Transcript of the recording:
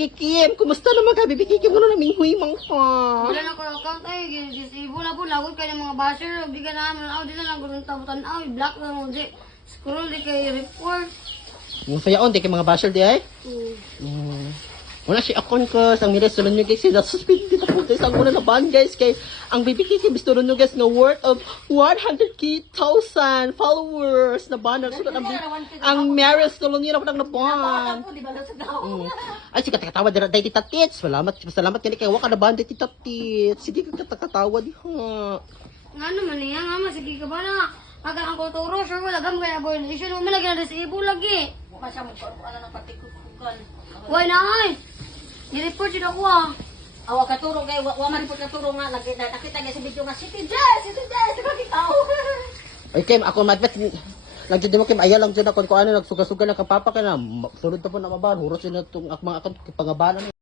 Kikim, kumusta naman ka? Bibi Kikim, ano naming huimang pa? Wala na ko account ay disable na po lagod kay mga basher di ka naman di na lang gudong tabutan block na mo di scroll di kay report. Yung sayaon, di kay mga basher di ay? Wala si akon ko, sang miris, sunod nyo guys, nasuspindi na po sa una na ban guys, kay ang Bibi Kikim, sunod nyo guys, na worth of 100,000 followers na ban, nagsulat ang Maris, sunod nyo na po na ban. Ay, sige, katawa dahil tita Tits, salamat kani kay waka na ban dahil tita Tits, sige katawa di ha. Nga naman niya nga masigi ka ba na aga ang kuturo sure wala gam kaya violation mo lagi na disable lagi. Masya mo ko ano ng patikukugan. Why na ay? Ni-report yun ako ah. Awa ka turo kay wa man report ka turo nga lagi nakita gyud sa video nga City Jazz sa kakitaw. Ay, Kim, ako magbet, lang mo Kim, aya lang dyan ako, kung ano, nagsuga-suga na kapapa ka na, sunod na po na mabahan, huros yun na itong mga akong pangabahan.